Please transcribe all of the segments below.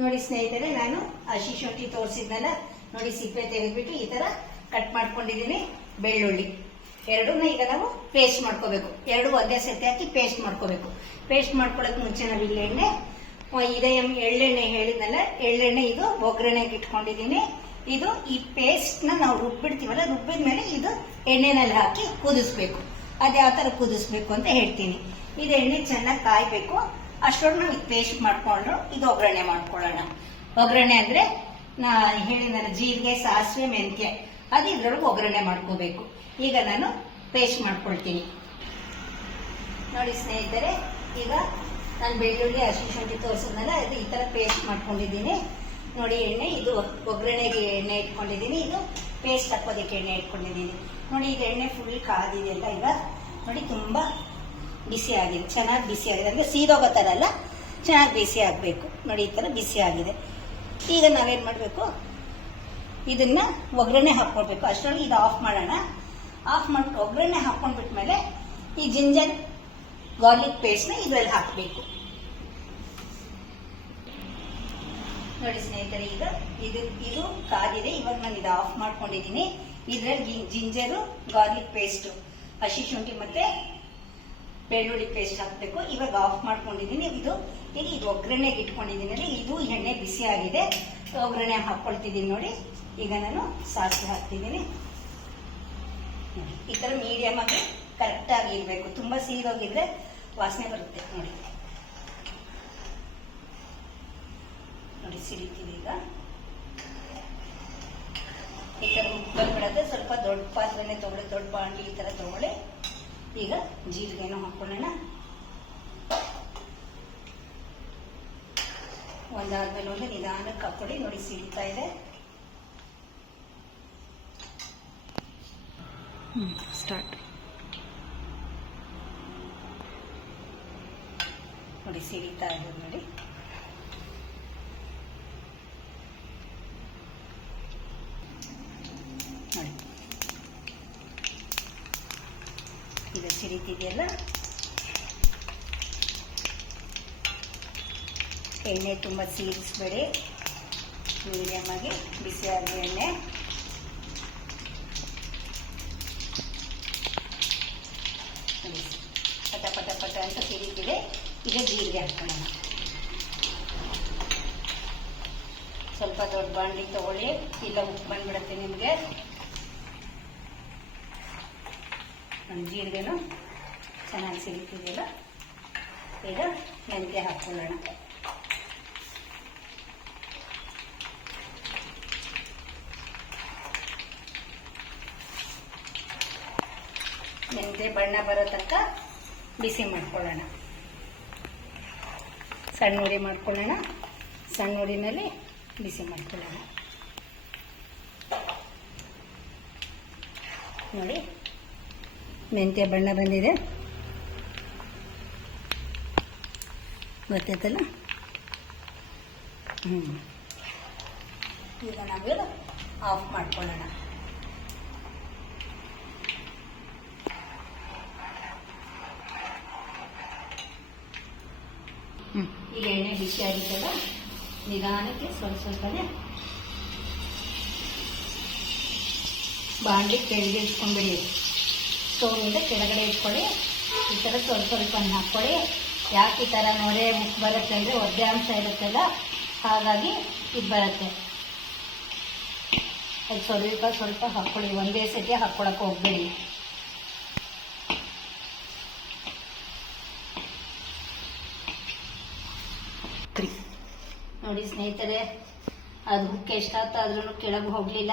ನೋಡಿ ಸ್ನೇಹಿತರೆ, ನಾನು ಹಸಿ ಶುಂಠಿ ತೋರಿಸಿದ್ನಲ್ಲ, ನೋಡಿ ಸಿಪ್ಪೆ ತೆಗೆದ್ಬಿಟ್ಟು ಈ ತರ ಕಟ್ ಮಾಡ್ಕೊಂಡಿದ್ದೀನಿ. ಬೆಳ್ಳುಳ್ಳಿ ಎರಡನ್ನ ಈಗ ನಾವು ಪೇಸ್ಟ್ ಮಾಡ್ಕೋಬೇಕು. ಎರಡು ಒಂದೇ ಸತಿ ಹಾಕಿ ಪೇಸ್ಟ್ ಮಾಡ್ಕೋಬೇಕು. ಪೇಸ್ಟ್ ಮಾಡ್ಕೊಳ್ಳೋಕೆ ಮುಂಚೆ ನಾವು ಇಲ್ಲಿ ಇದೇ ಎಳ್ಳೆಣ್ಣೆ ಹೇಳಿದ್ನಲ್ಲ, ಎಳ್ಳೆಣ್ಣೆ ಇದು ಒಗ್ಗರಣೆಗೆ ಇಟ್ಕೊಂಡಿದ್ದೀನಿ. ಇದು ಈ ಪೇಸ್ಟ್ ನಾವು ರುಬ್ಬಿಡ್ತೀವಲ್ಲ, ರುಬ್ಬಿದ್ಮೇಲೆ ಇದು ಎಣ್ಣೆನಲ್ಲಿ ಹಾಕಿ ಕುದಿಸ್ಬೇಕು. ಅದು ಯಾವ ತರ ಕುದಿಸ್ಬೇಕು ಅಂತ ಹೇಳ್ತೀನಿ. ಇದು ಎಣ್ಣೆ ಚೆನ್ನಾಗಿ ಕಾಯ್ಬೇಕು. ಅಷ್ಟೊಂದು ನಾವು ಪೇಸ್ಟ್ ಮಾಡ್ಕೊಂಡು ಇದು ಒಗ್ಗರಣೆ ಮಾಡ್ಕೊಳ್ಳೋಣ. ಒಗ್ಗರಣೆ ಅಂದ್ರೆ ನಾ ಹೇಳಿದ ಜೀರಿಗೆ, ಸಾಸಿವೆ, ಮೆಂತ್ಯ ಅದು ಇದ್ರೊಳಗೆ ಒಗ್ಗರಣೆ ಮಾಡ್ಕೋಬೇಕು. ಈಗ ನಾನು ಪೇಸ್ಟ್ ಮಾಡ್ಕೊಳ್ತೀನಿ. ನೋಡಿ ಸ್ನೇಹಿತರೆ, ಈಗ ನಾನು ಬೆಳ್ಳುಳ್ಳಿ, ಹಸಿ ಶುಂಠಿ ತೋರಿಸಿದ್ನಲ್ಲ, ಇದು ಈ ತರ ಪೇಸ್ಟ್ ಮಾಡ್ಕೊಂಡಿದ್ದೀನಿ. ನೋಡಿ ಎಣ್ಣೆ, ಇದು ಒಗ್ಗರಣೆಗೆ ಎಣ್ಣೆ ಇಟ್ಕೊಂಡಿದ್ದೀನಿ. ಇದು ಪೇಸ್ಟ್ ಹಾಕೋದಕ್ಕೆ ಎಣ್ಣೆ ಇಟ್ಕೊಂಡಿದ್ದೀನಿ. ನೋಡಿ ಈಗ ಎಣ್ಣೆ ಫುಲ್ ಕಾದಿದೆಯಲ್ಲ, ಈಗ ನೋಡಿ ತುಂಬಾ ಬಿಸಿ ಆಗಿದೆ, ಚೆನ್ನಾಗಿ ಬಿಸಿ ಆಗಿದೆ. ಅಂದ್ರೆ ಸೀದೋಗೋ ತರ ಅಲ್ಲ, ಚೆನ್ನಾಗಿ ಬಿಸಿ ಆಗ್ಬೇಕು. ನೋಡಿ ಈ ತರ ಬಿಸಿ ಆಗಿದೆ. ಈಗ ನಾವೇನ್ ಮಾಡ್ಬೇಕು, ಇದನ್ನ ಒಗ್ಗರಣೆ ಹಾಕೊಳ್ಬೇಕು. ಅಷ್ಟರಲ್ಲಿ ಇದು ಆಫ್ ಮಾಡೋಣ. ಆಫ್ ಮಾಡ್ಬಿಟ್ಟು ಒಗ್ಗರಣೆ ಹಾಕೊಂಡ್ಬಿಟ್ಮೇಲೆ ಈ ಜಿಂಜರ್ ಗಾರ್ಲಿಕ್ ಪೇಸ್ಟ್ ನ ಇದ್ರಲ್ಲಿ ಹಾಕಬೇಕು. ನೋಡಿ ಸ್ನೇಹಿತರೆ, ಈಗ ಇದು ಕಾದಿದೆ. ಇವಾಗ ನಾನು ಇದು ಆಫ್ ಮಾಡ್ಕೊಂಡಿದ್ದೀನಿ. ಇದ್ರಲ್ಲಿ ಜಿಂಜರು, ಗಾರ್ಲಿಕ್ ಪೇಸ್ಟ್, ಹಸಿ ಶುಂಠಿ ಮತ್ತೆ ಬೆಳ್ಳುಳ್ಳಿ ಪೇಸ್ಟ್ ಹಾಕಬೇಕು. ಇವಾಗ ಆಫ್ ಮಾಡ್ಕೊಂಡಿದ್ದೀನಿ. ಇದು ಒಗ್ಗರಣೆಗೆ ಇಟ್ಕೊಂಡಿದ್ದೀನಿ. ಇದು ಎಣ್ಣೆ ಬಿಸಿ ಆಗಿದೆ. ಒಗ್ಗರಣೆ ಹಾಕೊಳ್ತಿದ್ದೀನಿ. ನೋಡಿ ಈಗ ನಾನು ಸಾಸಿವೆ ಹಾಕ್ತಿದ್ದೀನಿ. ಈ ತರ ಮೀಡಿಯಂ ಆಗಿ ಕರೆಕ್ಟ್ ಆಗಿ ಇರಬೇಕು. ತುಂಬಾ ಸೀದೋಗಿದ್ರೆ ವಾಸನೆ ಬರುತ್ತೆ. ನೋಡಿ ನೋಡಿ ಸಿಡಿತೀವಿ. ಈಗ ಈ ತರ ಬಂದ್ಬಿಡತ್ತೆ. ಸ್ವಲ್ಪ ದೊಡ್ಡ ಪಾತ್ರೆನೆ ತಗೊಳ್ಳಿ, ದೊಡ್ಡ ಬಾಂಡ್ಲಿ ಈ ತರ ತಗೊಳ್ಳಿ. ಈಗ ಜೀರಿಗೆನೂ ಹಾಕೊಳ್ಳೋಣ. ಒಂದಾದ್ಮೇಲೆ ಒಂದು ನಿಧಾನಕ್ಕೆ ಹಾಕೊಳ್ಳಿ. ನೋಡಿ ಸಿಡಿತಾ ಇದೆ. ಸ್ಟಾರ್ಟ್. ನೋಡಿ ಸಿಡಿತಾ ಇದೆ. ನೋಡಿ ನೋಡಿ ಈಗ ಸಿಡಿತಿದೆಯಲ್ಲ. ಎಣ್ಣೆ ತುಂಬ ಸೀರಿಸ್ಬೇಡಿ, ಮೀಡಿಯಂ ಆಗಿ ಬಿಸಿಯಾದ ಎಣ್ಣೆ. ಪಟ ಪಟ ಪಟ ಅಂತ ಸಿಡಿತಿದೆ. ಈಗ ಜೀರಿಗೆ ಹಾಕೋಣ. ಸ್ವಲ್ಪ ದೊಡ್ಡ ಬಾಂಡ್ಲಿ ತಗೊಳ್ಳಿ, ಇಲ್ಲ ಉಪ್ಪು ಬಂದ್ಬಿಡುತ್ತೆ ನಿಮಗೆ. ಜೀರಿಗೆನು ಚೆನ್ನಾಗಿ ಸಿಡಿತಿದೆಯಲ್ಲ, ಈಗ ಮೆಂತ್ಯ ಹಾಕೊಳ್ಳೋಣ. ಮೆಂತ್ಯ ಬಣ್ಣ ಬರೋ ತನಕ ಬಿಸಿ ಮಾಡ್ಕೊಳ್ಳೋಣ. ಸಣ್ಣ ಉರಿ ಮಾಡ್ಕೊಳ್ಳೋಣ. ಸಣ್ಣ ಉರಿನಲ್ಲಿ ಬಿಸಿ ಮಾಡ್ಕೊಳ್ಳೋಣ. ನೋಡಿ ಮೆಂತ್ಯ ಬಣ್ಣ ಬಂದಿದೆ, ಗೊತ್ತಾಯ್ತಲ್ಲ. ಈಗ ನಾವು ಆಫ್ ಮಾಡ್ಕೊಳ್ಳೋಣ. ಈಗ ಎಣ್ಣೆ ಬಿಸಿ ಆಗಿತ್ತಲ್ಲ, ನಿಧಾನಕ್ಕೆ ಸ್ವಲ್ಪ ಸ್ವಲ್ಪನೇ ಬಾಂಡ್ಲಿ ಕೆಳಗೆ ಇಟ್ಕೊಂಡ್ಬಿಡಿ. ಸ್ಟೌವಿಂದ ಕೆಳಗಡೆ ಇಟ್ಕೊಳ್ಳಿ. ಈ ಥರ ಸ್ವಲ್ಪ ಸ್ವಲ್ಪ ಹಾಕ್ಕೊಳ್ಳಿ. ಯಾಕೆ ಈ ಥರ ನೊರೆ ಮುಖ ಬರುತ್ತೆ ಅಂದರೆ ಒದ್ದೆ ಅಂಶ ಇರುತ್ತಲ್ಲ, ಹಾಗಾಗಿ ಇದು ಬರುತ್ತೆ. ಅದು ಸ್ವಲ್ಪ ಸ್ವಲ್ಪ ಹಾಕ್ಕೊಳ್ಳಿ, ಒಂದೇ ಸತಿ ಹಾಕ್ಕೊಳಕ್ಕೆ ಹೋಗ್ಬೇಡಿ. ನೋಡಿ ಸ್ನೇಹಿತರೆ, ಅದು ಹುಕ್ಕೆ ಎಷ್ಟಾದ್ರೂ ಕೆಳಗೆ ಹೋಗಲಿಲ್ಲ.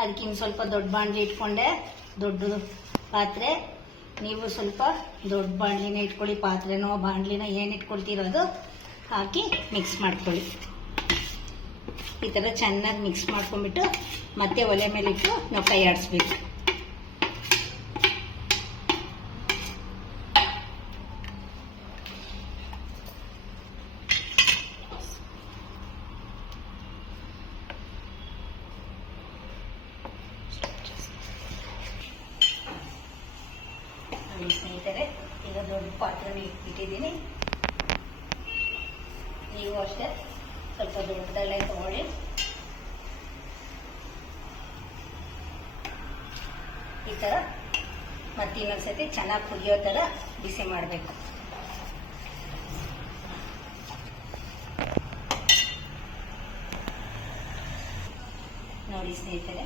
ಅದಕ್ಕಿಂತ ಸ್ವಲ್ಪ ದೊಡ್ಡ ಬಾಂಡ್ಲಿ ಇಟ್ಕೊಂಡೆ, ದೊಡ್ಡ ಪಾತ್ರೆ. ನೀವು ಸ್ವಲ್ಪ ದೊಡ್ಡ ಬಾಂಡ್ಲಿನ ಇಟ್ಕೊಳ್ಳಿ, ಪಾತ್ರೆನೋ ಬಾಂಡ್ಲಿನ ಏನು ಇಟ್ಕೊಳ್ತಿರೋದು ಹಾಕಿ ಮಿಕ್ಸ್ ಮಾಡ್ಕೊಳ್ಳಿ. ಈ ಥರ ಚೆನ್ನಾಗಿ ಮಿಕ್ಸ್ ಮಾಡ್ಕೊಂಡ್ಬಿಟ್ಟು ಮತ್ತೆ ಒಲೆ ಮೇಲಿಟ್ಟು ನಾವು ಕೈ ಆಡಿಸ್ಬೇಕು. ಸ್ನೇಹಿತರೆ, ಈಗ ದೊಡ್ಡ ಪಾತ್ರೆ ಇಟ್ಟಿದ್ದೀನಿ. ನೀವು ಅಷ್ಟೇ ಸ್ವಲ್ಪ ದೊಡ್ಡದಲ್ಲೇ ತಗೊಳ್ಳಿ. ಈ ಥರ ಮತ್ತೆ ಇನ್ನೊಂದ್ಸತಿ ಚೆನ್ನಾಗಿ ಕುದಿಯೋ ಥರ ಬಿಸಿ ಮಾಡಬೇಕು. ನೋಡಿ ಸ್ನೇಹಿತರೆ,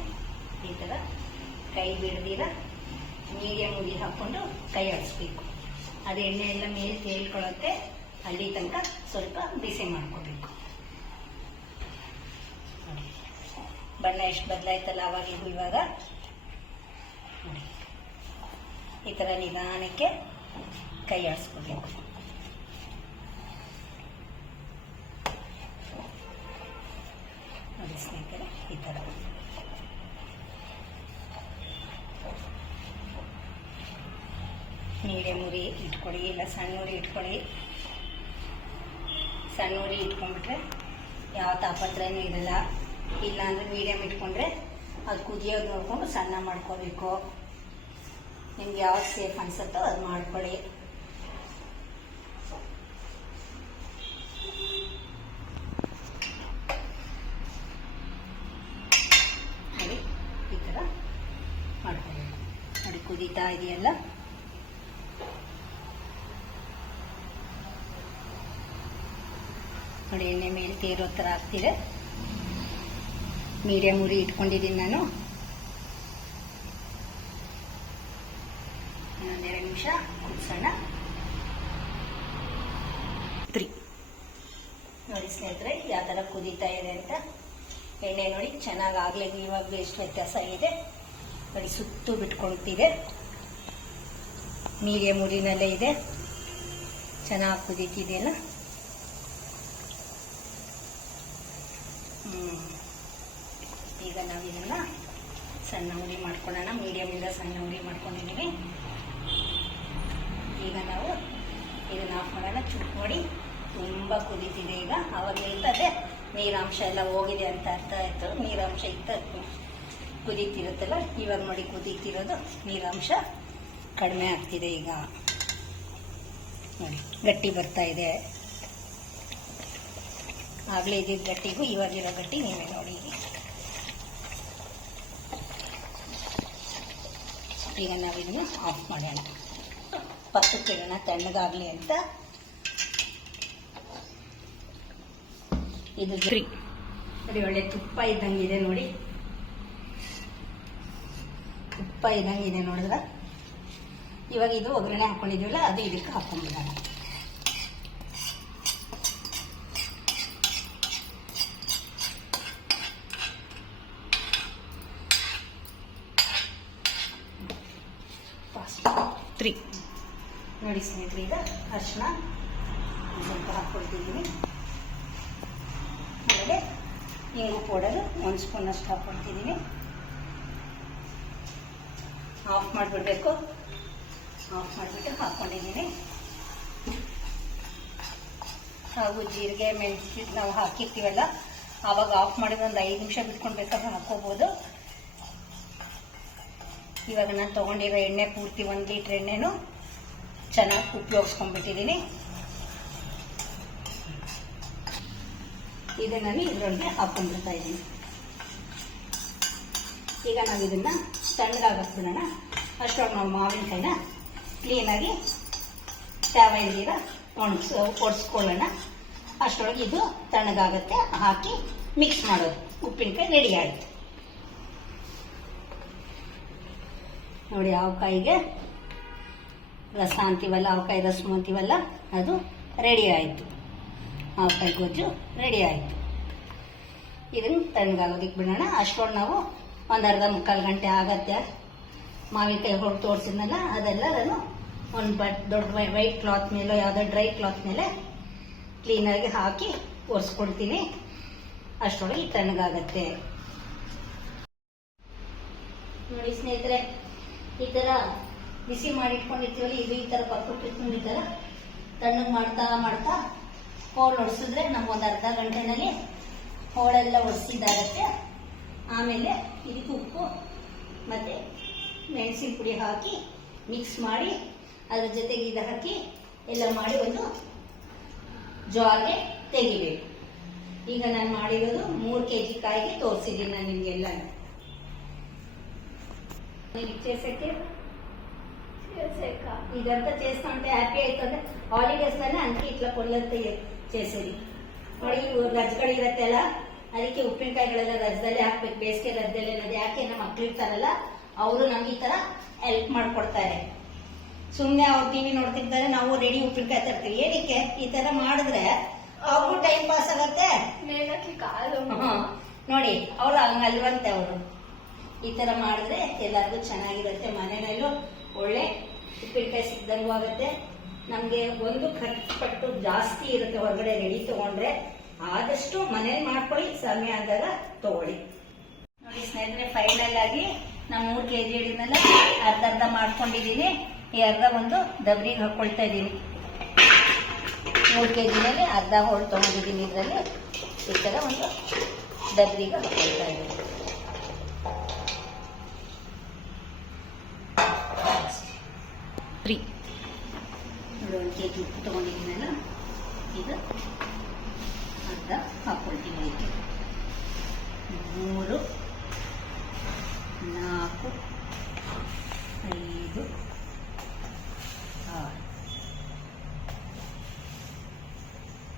ಈ ಥರ ಕೈ ಬಿಡ್ದಿರ ಮೀಡಿಯಮ್ ಉರಿ ಹಾಕ್ಕೊಂಡು ಕೈ ಆಡಿಸ್ಬೇಕು. ಅದು ಎಣ್ಣೆ ಎಲ್ಲ ಮೇಲೆ ತೇಲ್ಕೊಳ್ಳುತ್ತೆ, ಅಲ್ಲಿ ತನಕ ಸ್ವಲ್ಪ ಬಿಸಿ ಮಾಡ್ಕೋಬೇಕು. ಬಣ್ಣ ಎಷ್ಟು ಬದಲಾಯ್ತಲ್ಲ ಅವಾಗಿಗೂ ಇವಾಗ. ನೋಡಿ ಈ ಥರ ನಿಧಾನಕ್ಕೆ ಕೈ ಆಡಿಸ್ಕೋಬೇಕು. ನೋಡಿ ಸ್ನೇಹಿತರೆ, ಈ ಥರ ಮೀಡಿಯಮ್ ಉರಿ ಇಟ್ಕೊಳ್ಳಿ, ಇಲ್ಲ ಸಣ್ಣ ಉರಿ ಇಟ್ಕೊಳ್ಳಿ. ಸಣ್ಣ ಉರಿ ಇಟ್ಕೊಂಡ್ಬಿಟ್ರೆ ಯಾವ ತಾಪತ್ರನೂ ಇರಲ್ಲ. ಇಲ್ಲ ಅಂದರೆ ಮೀಡಿಯಮ್ ಇಟ್ಕೊಂಡ್ರೆ ಅದು ಕುದಿಯೋದು ನೋಡ್ಕೊಂಡು ಸಣ್ಣ ಮಾಡ್ಕೋಬೇಕು. ನಿಮ್ಗೆ ಯಾವ್ದು ಸೇಫ್ ಅನ್ಸುತ್ತೋ ಅದು ಮಾಡ್ಕೊಳ್ಳಿ. ನೋಡಿ ಈ ಥರ ಮಾಡ್ಕೋಬೇಕು. ನೋಡಿ ಕುದೀತಾ ಇದೆಯಲ್ಲ, ನೋಡಿ ಎಣ್ಣೆ ಮೇಲೆ ತೇರೋ ಥರ ಆಗ್ತಿದೆ. ಮೀಡಿಯಮ್ ಉರಿ ಇಟ್ಕೊಂಡಿದ್ದೀನಿ ನಾನು. ಇನ್ನೊಂದೆರಡು ನಿಮಿಷ ಕುದಿಸೋಣ. ನೋಡಿ ಸ್ನೇಹಿತರೆ, ಯಾವ ಥರ ಕುದೀತಾ ಇದೆ ಅಂತ. ಎಣ್ಣೆ ನೋಡಿ ಚೆನ್ನಾಗಿ ಆಗಲೇ ಇವಾಗ ಎಷ್ಟು ವ್ಯತ್ಯಾಸ ಆಗಿದೆ ನೋಡಿ. ಸುತ್ತು ಬಿಟ್ಕೊಳ್ತಿದೆ, ಮೀಡಿಯಮ್ ಉರಿನಲ್ಲೇ ಇದೆ, ಚೆನ್ನಾಗಿ ಕುದೀತಿದೆಯಲ್ಲ. ಈಗ ನಾವು ಇದನ್ನ ಸಣ್ಣ ಉರಿ ಮಾಡ್ಕೊಳ್ಳೋಣ. ಮೀಡಿಯಮ್ ಇಂದ ಸಣ್ಣ ಉರಿ ಮಾಡ್ಕೊಂಡಿದ್ದೀವಿ. ಈಗ ನಾವು ಇದನ್ನ ಆಫ್ ಮಾಡೋಣ. ಚುಕ್ ನೋಡಿ ತುಂಬ ಕುದೀತಿದೆ. ಈಗ ಅವಾಗ ಇರ್ತದೆ ನೀರಾಂಶ ಎಲ್ಲ ಹೋಗಿದೆ ಅಂತ ಅರ್ಥ ಆಯ್ತು. ನೀರಾಂಶ ಇತ್ತ ಕುದೀತಿರುತ್ತಲ್ಲ, ಇವಾಗ ನೋಡಿ ಕುದೀತಿರೋದು ನೀರಾಂಶ ಕಡಿಮೆ ಆಗ್ತಿದೆ. ಈಗ ನೋಡಿ ಗಟ್ಟಿ ಬರ್ತಾ ಇದೆ. ಆಗಲೇ ಇದ್ದಿದ್ದ ಗಟ್ಟಿಗೂ ಇವಾಗಿರೋ ಗಟ್ಟಿ ನೀವೇ ನೋಡಿ. ಈಗ ನಾವು ಇದನ್ನು ಆಫ್ ಮಾಡೋಣ. ಪಕ್ಕಕ್ಕಿಡೋಣ ತಣ್ಣಗಾಗಲಿ ಅಂತ. ಇದು ನೋಡಿ ಒಳ್ಳೆ ತುಪ್ಪ ಇದ್ದಂಗಿದೆ ನೋಡಿ. ತುಪ್ಪ ಇದ್ದಂಗಿದೆ ನೋಡಿದ್ರ. ಇವಾಗ ಇದು ಒಗ್ಗರಣೆ ಹಾಕೊಂಡಿದ್ದೀವಲ್ಲ, ಅದು ಇದಕ್ಕೆ ಹಾಕೊಂಡ್ಬಿಡೋಣ. ನೋಡಿ ಸ್ನೇಹಿತರೆ, ಈಗ ಅರಿಶಿನ ಸ್ವಲ್ಪ ಹಾಕ್ಕೊಳ್ತಿದ್ದೀನಿ. ಆಮೇಲೆ ಇಂಗು ಪೌಡರ್ 1 ಸ್ಪೂನ್ ಅಷ್ಟು ಹಾಕ್ಕೊಳ್ತಿದ್ದೀನಿ. ಆಫ್ ಮಾಡಿಬಿಡ್ಬೇಕು. ಆಫ್ ಮಾಡಿಬಿಟ್ಟು ಹಾಕ್ಕೊಂಡಿದ್ದೀನಿ. ಹಾಗೂ ಜೀರಿಗೆ ಮೆಣಸಿ ನಾವು ಹಾಕಿರ್ತೀವಲ್ಲ, ಆವಾಗ ಆಫ್ ಮಾಡಿದ್ರೆ ಒಂದು 5 ನಿಮಿಷ ಬಿಟ್ಕೊಂಡು ಬೇಕಾದ್ರೆ ಹಾಕ್ಕೋಬೋದು. ಇವಾಗ ನಾನು ತೊಗೊಂಡಿರೋ ಎಣ್ಣೆ ಪೂರ್ತಿ 1 ಲೀಟ್ರ್ ಎಣ್ಣೆನೂ ಚೆನ್ನಾಗಿ ಉಪಯೋಗಿಸ್ಕೊಂಡ್ಬಿಟ್ಟಿದ್ದೀನಿ. ಇದನ್ನ ನಾನು ಇದರೊಳಗೆ ಹಾಕ್ಕೊಂಡ್ಬಿಡ್ತಾ ಇದ್ದೀನಿ. ಈಗ ನಾವು ಇದನ್ನ ತಣ್ಣಗಾಗಿಬಿಡೋಣ. ಅಷ್ಟೊಳಗೆ ನಾವು ಮಾವಿನಕಾಯಿನ ಕ್ಲೀನಾಗಿ ತ್ಯಾವ ಇಲ್ದಿರ ಒಡಿಸ್ಕೊಳ್ಳೋಣ. ಅಷ್ಟೊಳಗೆ ಇದು ತಣ್ಣಗಾಗತ್ತೆ. ಹಾಕಿ ಮಿಕ್ಸ್ ಮಾಡೋದು. ಉಪ್ಪಿನಕಾಯಿ ರೆಡಿ ಆಯಿತು ನೋಡಿ. ಆವಕಾಯಿಗೆ ರಸ ಅಂತೀವಲ್ಲ, ಆವಕಾಯಿ ರಸಮು ಅಂತೀವಲ್ಲ, ಅದು ರೆಡಿ ಆಯಿತು. ಆವಕಾಯಿ ಗೊಜ್ಜು ರೆಡಿ ಆಯಿತು. ಇದನ್ನು ತಣ್ಣಗಾಗೋದಕ್ಕೆ ಬಿಡೋಣ. ಅಷ್ಟೊಳಗೆ ನಾವು ಒಂದು ಅರ್ಧ ಮುಕ್ಕಾಲು ಗಂಟೆ ಆಗತ್ತೆ. ಮಾವಿನಕಾಯಿ ಹೊರಗೆ ತೋರಿಸಿದ್ನಲ್ಲ, ಅದೆಲ್ಲ ನಾನು ಒಂದು ದೊಡ್ಡ ವೈಟ್ ಕ್ಲಾತ್ ಮೇಲೆ, ಯಾವುದೋ ಡ್ರೈ ಕ್ಲಾತ್ ಮೇಲೆ ಕ್ಲೀನಾಗಿ ಹಾಕಿ ಒರೆಸ್ಕೊಳ್ತೀನಿ. ಅಷ್ಟೊಳಗೆ ತಣ್ಣಗಾಗತ್ತೆ ನೋಡಿ ಸ್ನೇಹಿತರೆ. ಈ ಥರ ಬಿಸಿ ಮಾಡಿಟ್ಕೊಂಡಿರ್ತೀವಲ್ಲ, ಇದು ಈ ಥರ ಪಕ್ಕಕ್ಕಿಟ್ಕೊಂಡು ಈ ಥರ ತಣ್ಣಗೆ ಮಾಡ್ತಾ ಮಾಡ್ತಾ ಹೋಳು ಒಡಿಸಿದ್ರೆ ನಮ್ಗೊಂದು ಅರ್ಧ ಗಂಟೆನಲ್ಲಿ ಹೋಳೆಲ್ಲ ಒಡಿಸಿದ್ದಾಗತ್ತೆ. ಆಮೇಲೆ ಇದಕ್ಕೆ ಉಪ್ಪು ಮತ್ತು ಮೆಣಸಿನ ಪುಡಿ ಹಾಕಿ ಮಿಕ್ಸ್ ಮಾಡಿ ಅದ್ರ ಜೊತೆಗೆ ಇದು ಹಾಕಿ ಎಲ್ಲ ಮಾಡಿ ಒಂದು ಜಾರ್ಗೆ ತೆಗಿಬೇಕು. ಈಗ ನಾನು ಮಾಡಿರೋದು 3 kg ಕಾಯಿಗೆ ತೋರಿಸಿದ್ದೀನಿ ನಾನು ನಿಮ್ಗೆಲ್ಲ. చేసేకి ఇదంతా చేస్తా ఉంటే హ్యాపీ అవుతుంది. ಹಾಲಿಡೇಸ್ ನಲ್ಲಿ ಅಂಕಿ ಇಟ್ಲ ಕೊಲ್ಲಂತ చేసేది ನೋಡಿ. ರಜಗಳು ಇರತ್ತೆಲ್ಲ, ಅದಕ್ಕೆ ಉಪ್ಪಿನಕಾಯಿಗಳೆಲ್ಲ ರಜದಲ್ಲಿ ಹಾಕ್ಬೇಕು. ಬೇಸಿಗೆ ರಜದಲ್ಲಿ ಅನ್ನೋದು ಯಾಕೆ, ನಮ್ಮ ಮಕ್ಳು ಇರ್ತಾರಲ್ಲ ಅವರು ನಮ್ಗೆ ಈ ತರ ಹೆಲ್ಪ್ ಮಾಡ್ಕೊಡ್ತಾರೆ. ಸುಮ್ನೆ ಅವ್ರು ಟಿವಿ ನೋಡ್ತಿರ್ತಾರೆ, ನಾವು ರೆಡಿ ಉಪ್ಪಿನಕಾಯಿ ತರ್ತೀವಿ. ಏನಕ್ಕೆ ಈ ತರ ಮಾಡಿದ್ರೆ ಅವ್ರಿಗೂ ಟೈಮ್ ಪಾಸ್ ಆಗತ್ತೆ. ನೋಡಿ ಅವ್ರು ಹಂಗಲ್ವಂತೆ, ಅವರು ಈ ತರ ಮಾಡಿದ್ರೆ ಎಲ್ಲರಿಗೂ ಚೆನ್ನಾಗಿರುತ್ತೆ. ಮನೆಯಲ್ಲೂ ಒಳ್ಳೆ ಉಪ್ಪಿನಕಾಯಿ ಸಿಗ್ದಂಗೂ ಆಗುತ್ತೆ. ನಮ್ಗೆ ಒಂದು ಖರ್ಚು ಪಟ್ಟು ಜಾಸ್ತಿ ಇರುತ್ತೆ ಹೊರಗಡೆ ರೆಡಿ ತಗೊಂಡ್ರೆ. ಆದಷ್ಟು ಮನೇಲಿ ಮಾಡ್ಕೊಳ್ಳಿ, ಸಮಯ ಆದಾಗ ತಗೊಳ್ಳಿ. ನೋಡಿ ಸ್ನೇಹಿತರೆ, ಫೈನಲ್ ಆಗಿ ನಾನು 3 kg ಹಿಡಿದ್ಮೇಲೆ ಅರ್ಧ ಮಾಡ್ಕೊಂಡಿದ್ದೀನಿ. ಈ ಅರ್ಧ ಒಂದು ಡಬ್ರಿಗೆ ಹಾಕೊಳ್ತಾ ಇದ್ದೀನಿ. 3 kg ಮೇಲೆ ಅರ್ಧ ಹೋಳು ತಗೊಂಡಿದ್ದೀನಿ. ಇದರಲ್ಲಿ ಈ ತರ ಒಂದು ಡಬ್ರಿಗೆ ಹಾಕೊಳ್ತಾ ಇದ್ದೀನಿ. ನೋಡಿ 1 kg ಉಪ್ಪು ತಗೊಂಡಿದ್ದೀನಲ್ಲ, ಈಗ ಅರ್ಧ ಹಾಕೊಳ್ತೀನಿ. 3, 4, 5, 6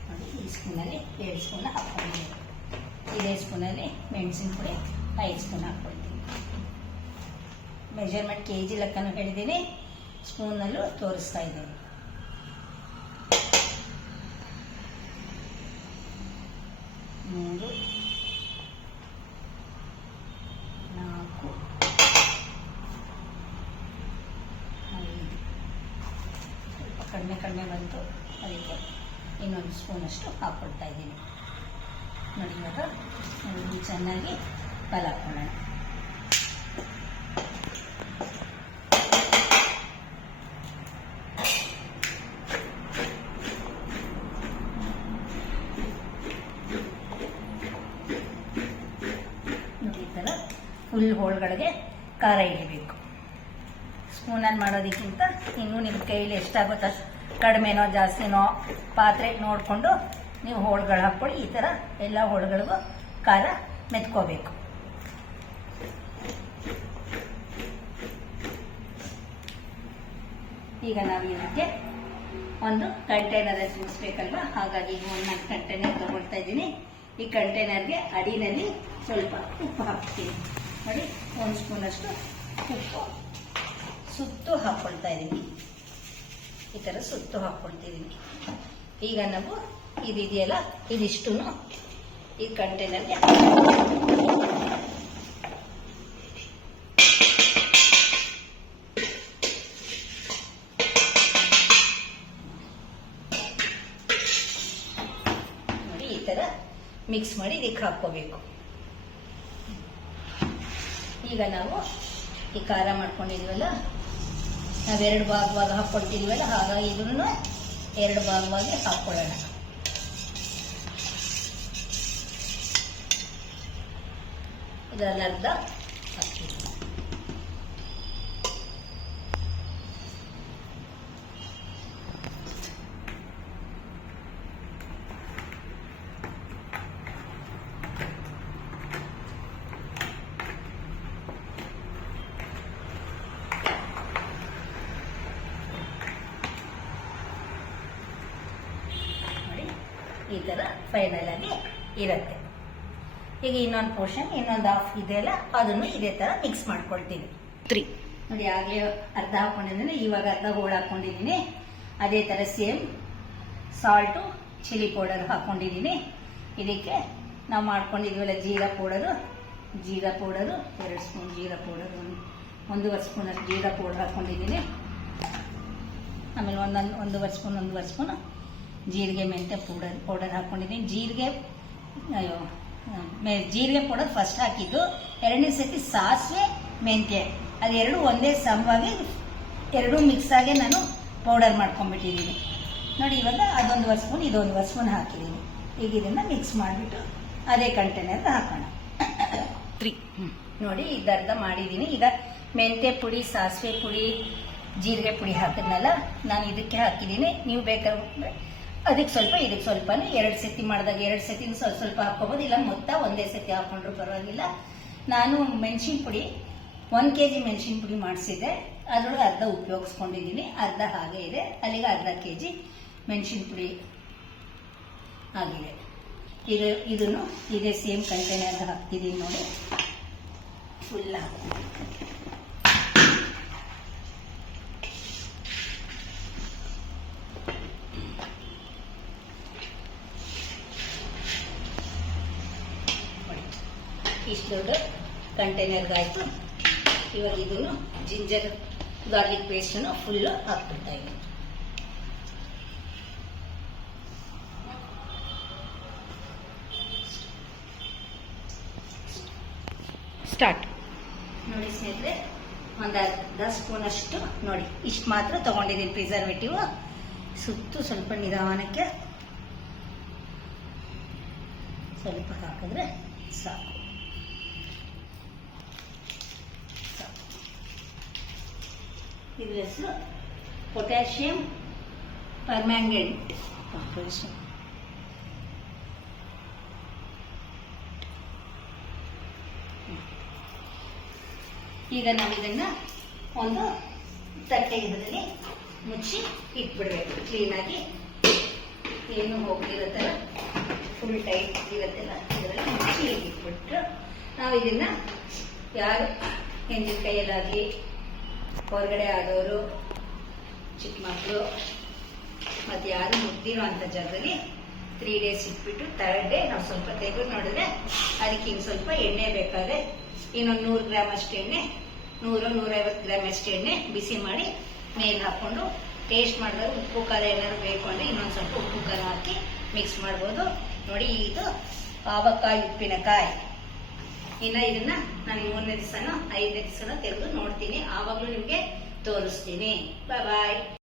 ನೋಡಿ. ಈ ಸ್ಪೂನಲ್ಲಿ 2 ಸ್ಪೂನ್ ಹಾಕ್ಕೊಂಡಿದ್ದೀನಿ. ಇದೇ ಸ್ಪೂನಲ್ಲಿ ಮೆಣಸಿನ ಪುಡಿ 5 ಸ್ಪೂನ್ ಹಾಕ್ಕೊಳ್ತೀನಿ. ಮೆಜರ್ಮೆಂಟ್ kg ಲೆಕ್ಕನೂ ಹೇಳಿದ್ದೀನಿ, ಸ್ಪೂನಲ್ಲೂ ತೋರಿಸ್ತಾ ಇದ್ದೀನಿ. 3, 4, 5 ಸ್ವಲ್ಪ ಕಡಿಮೆ ಬಂತು, ಅದಕ್ಕೆ ಇನ್ನೊಂದು ಸ್ಪೂನ್ ಅಷ್ಟು ಹಾಕ್ಕೊಳ್ತಾ ಇದ್ದೀನಿ. ನೋಡಿ ಇವಾಗ ಚೆನ್ನಾಗಿ ಕಲಕೊಳ್ಳೋಣ. ಫುಲ್ ಹೋಳುಗಳಿಗೆ ಖಾರ ಹಿಡಿಬೇಕು. ಸ್ಪೂನಲ್ಲಿ ಮಾಡೋದಕ್ಕಿಂತ ಇನ್ನೂ ನಿಮ್ಮ ಕೈಯಲ್ಲಿ ಎಷ್ಟಾಗುತ್ತೋ, ಕಡಿಮೆನೋ ಜಾಸ್ತಿನೋ ಪಾತ್ರೆ ನೋಡಿಕೊಂಡು ನೀವು ಹೋಳುಗಳು ಹಾಕ್ಕೊಳ್ಳಿ. ಈ ಥರ ಎಲ್ಲ ಹೋಳುಗಳಿಗೂ ಖಾರ ಮೆತ್ಕೋಬೇಕು. ಈಗ ನಾವು ಇದಕ್ಕೆ ಒಂದು ಕಂಟೈನರ್ ತುಂಬಿಸ್ಬೇಕಲ್ವ, ಹಾಗಾಗಿ ಒಂದು ಕಂಟೈನರ್ ತಗೊಳ್ತಾ ಇದ್ದೀನಿ. ಈ ಕಂಟೈನರ್ಗೆ ಅಡಿನಲ್ಲಿ ಸ್ವಲ್ಪ ಉಪ್ಪು ಹಾಕ್ತೀನಿ. ನೋಡಿ 1 ಸ್ಪೂನ್ ಅಷ್ಟು ಉಪ್ಪು ಸುತ್ತು ಹಾಕ್ಕೊಳ್ತಾ ಇದ್ದೀನಿ. ಈ ಥರ ಸುತ್ತು ಹಾಕ್ಕೊಳ್ತಿದ್ದೀನಿ. ಈಗ ನಾವು ಇದೆಯಲ್ಲ, ಇದಿಷ್ಟು ಈ ಕಂಟೈನರ್ಗೆ ನೋಡಿ ಈ ಥರ ಮಿಕ್ಸ್ ಮಾಡಿ ಇದಕ್ಕೆ ಹಾಕ್ಕೋಬೇಕು. ಈಗ ನಾವು ಈ ಖಾರ ಮಾಡ್ಕೊಂಡಿದೀವಲ್ಲ, ನಾವು 2 ಭಾಗವಾಗಿ ಹಾಕ್ಕೊಳ್ತಿದೀವಲ್ಲ, ಹಾಗಾಗಿ ಇದನ್ನು 2 ಭಾಗವಾಗಿ ಹಾಕ್ಕೊಳ್ಳೋಣ. ಇದರಲ್ಲಿ ಅರ್ಧ ಹಾಕ್ತೀವಿ. ಈ ತರ ಫೈನಲ್ ಆಗಿ ಇರುತ್ತೆ. ಈಗ ಇನ್ನೊಂದು ಪೋರ್ಷನ್, ಇನ್ನೊಂದು ಹಾಫ್ ಇದೆಯಲ್ಲ, ಅದನ್ನು ಇದೇ ತರ ಮಿಕ್ಸ್ ಮಾಡ್ಕೊಳ್ತೀನಿ. 3 ನೋಡಿ, ಆಗಲೇ ಅರ್ಧ ಹಾಕೊಂಡಿದ್ದೀನಿ, ಇವಾಗ ಅರ್ಧ ಹೋಳು ಹಾಕೊಂಡಿದ್ದೀನಿ. ಅದೇ ತರ ಸೇಮ್ ಸಾಲ್ಟು, ಚಿಲ್ಲಿ ಪೌಡರ್ ಹಾಕೊಂಡಿದ್ದೀನಿ. ಇದಕ್ಕೆ ನಾವು ಮಾಡ್ಕೊಂಡಿದ್ವಲ್ಲ ಜೀರಾ ಪೌಡರು 2 ಸ್ಪೂನ್ ಜೀರಾ ಪೌಡರ್, 1.5 ಸ್ಪೂನ್ ಜೀರಾ ಪೌಡರ್ ಹಾಕೊಂಡಿದ್ದೀನಿ. ಆಮೇಲೆ 1.5 ಸ್ಪೂನ್ ಜೀರಿಗೆ ಮೆಂತ್ಯ ಪೌಡರ್ ಹಾಕೊಂಡಿದ್ದೀನಿ. ಜೀರಿಗೆ ಪೌಡರ್ ಫಸ್ಟ್ ಹಾಕಿದ್ದು, 2ನೇ ಸತಿ ಸಾಸಿವೆ ಮೆಂತ್ಯ ಅದೆರಡು ಒಂದೇ ಸಮವಾಗಿ 2 ಮಿಕ್ಸ್ ಆಗಿ ನಾನು ಪೌಡರ್ ಮಾಡ್ಕೊಂಡ್ಬಿಟ್ಟಿದ್ದೀನಿ. ನೋಡಿ ಇವಾಗ ಅದೊಂದು ಸ್ಪೂನ್ ಇದೊಂದು ಸ್ಪೂನ್ ಹಾಕಿದ್ದೀನಿ. ಈಗ ಇದನ್ನ ಮಿಕ್ಸ್ ಮಾಡಿಬಿಟ್ಟು ಅದೇ ಕಂಟೈನರ್ಗೆ ಹಾಕೋಣ. 3 ನೋಡಿ ಇದರ್ಧ ಮಾಡಿದ್ದೀನಿ. ಈಗ ಮೆಂತ್ಯ ಪುಡಿ, ಸಾಸಿವೆ ಪುಡಿ, ಜೀರಿಗೆ ಪುಡಿ ಹಾಕಿದ್ನಲ್ಲ, ನಾನು ಇದಕ್ಕೆ ಹಾಕಿದ್ದೀನಿ. ನೀವು ಬೇಕಾದ್ರೆ ಅದಕ್ಕೆ ಸ್ವಲ್ಪ ಇದಕ್ಕೆ ಸ್ವಲ್ಪನೂ 2 ಸತಿ ಮಾಡಿದಾಗ 2 ಸತಿ ಸ್ವಲ್ಪ ಸ್ವಲ್ಪ ಹಾಕೋಬಹುದು, ಇಲ್ಲ ಮೊತ್ತ ಒಂದೇ ಸತಿ ಹಾಕೊಂಡ್ರು ಪರವಾಗಿಲ್ಲ. ನಾನು ಮೆಣಸಿನ ಪುಡಿ 1 kg ಮೆಣಸಿನ ಪುಡಿ ಮಾಡಿಸಿದ್ದೆ, ಅದರೊಳಗೆ ಅರ್ಧ ಉಪಯೋಗಿಸ್ಕೊಂಡಿದ್ದೀನಿ, ಅರ್ಧ ಹಾಗೆ ಇದೆ. ಅಲ್ಲಿಗೆ ಅರ್ಧ kg ಮೆಣಸಿನ ಪುಡಿ ಆಗಿದೆ. ಇದನ್ನು ಇದೇ ಸೇಮ್ ಕಂಟೈನರ್ ಹಾಕ್ತಿದ್ದೀನಿ ನೋಡಿ, ಫುಲ್ ಇಷ್ಟು ದೊಡ್ಡ ಕಂಟೈನರ್ಗಾಯಿತು. ಇವಾಗ ಇದನ್ನು ಜಿಂಜರ್ ಗಾರ್ಲಿಕ್ ಪೇಸ್ಟನ್ನು ಫುಲ್ಲು ಹಾಕ್ಬಿಡ್ತಾ ಇದ್ದೀನಿ. ಸ್ಟಾರ್ಟ್ ನೋಡಿ ಸ್ನೇಹಿತರೆ, ಒಂದು ಅರ್ಧ ಸ್ಪೂನ್ ಅಷ್ಟು ನೋಡಿ, ಇಷ್ಟು ಮಾತ್ರ ತಗೊಂಡಿದ್ದೀನಿ ಪ್ರಿಸರ್ವೇಟಿವ್. ಸುತ್ತು ಸ್ವಲ್ಪ ನಿಧಾನಕ್ಕೆ ಸ್ವಲ್ಪ ಹಾಕಿದ್ರೆ ಸಾಕು. ಇದ್ರ ಹೆಸರು ಪೊಟ್ಯಾಷಿಯಂ ಪರ್ಮ್ಯಾಂಗನೇಟ್. ಈಗ ನಾವು ಇದನ್ನ ಒಂದು ತಟ್ಟೆ ಇದರಲ್ಲಿ ಮುಚ್ಚಿ ಇಟ್ಬಿಡ್ಬೇಕು. ಕ್ಲೀನಾಗಿ ಏನು ಹೋಗ್ತಿರತ್ತಲ್ಲ, ಫುಲ್ ಟೈಟ್ ಇರತ್ತಲ್ಲ, ಇದರಲ್ಲಿ ಮುಚ್ಚಿ ಇಟ್ಬಿಟ್ರು ನಾವು ಇದನ್ನ ಯಾರು ಹೆಂಜಿನ ಕೈಯಲ್ಲಾಗಲಿ, ಹೊರಗಡೆ ಆದವರು, ಚಿಕ್ಕ ಮಕ್ಕಳು ಮತ್ತು ಯಾರು ಮುಗ್ದಿರೋ ಅಂಥ ಜಾಗದಲ್ಲಿ 3 days ಇಟ್ಬಿಟ್ಟು 3rd day ನಾವು ಸ್ವಲ್ಪ ತೆಗೆದು ನೋಡಿದ್ರೆ ಅದಕ್ಕೆ ಹಿಂಗೆ ಸ್ವಲ್ಪ ಎಣ್ಣೆ ಬೇಕಾದ್ರೆ ಇನ್ನೊಂದು 100 ಗ್ರಾಮ್ ಅಷ್ಟು ಎಣ್ಣೆ, 100-150 ಗ್ರಾಮ್ ಅಷ್ಟು ಎಣ್ಣೆ ಬಿಸಿ ಮಾಡಿ ಮೇಲೆ ಹಾಕ್ಕೊಂಡು ಟೇಸ್ಟ್ ಮಾಡಿದಾಗ ಉಪ್ಪು ಖಾರ ಏನಾದ್ರು ಬೇಕು ಅಂದರೆ ಇನ್ನೊಂದು ಸ್ವಲ್ಪ ಉಪ್ಪು ಖಾರ ಹಾಕಿ ಮಿಕ್ಸ್ ಮಾಡ್ಬೋದು. ನೋಡಿ, ಇದು ಆವಕಾಯಿ ಉಪ್ಪಿನಕಾಯಿ. ಇನ್ನು ಇದನ್ನ ನಾನು 3ನೇ ದಿವಸನೋ 5ನೇ ದಿವಸನೋ ತೆಗೆದು ನೋಡ್ತೀನಿ, ಆವಾಗಲೂ ನಿಮಗೆ ತೋರಿಸ್ತೀನಿ. ಬಾಯ್.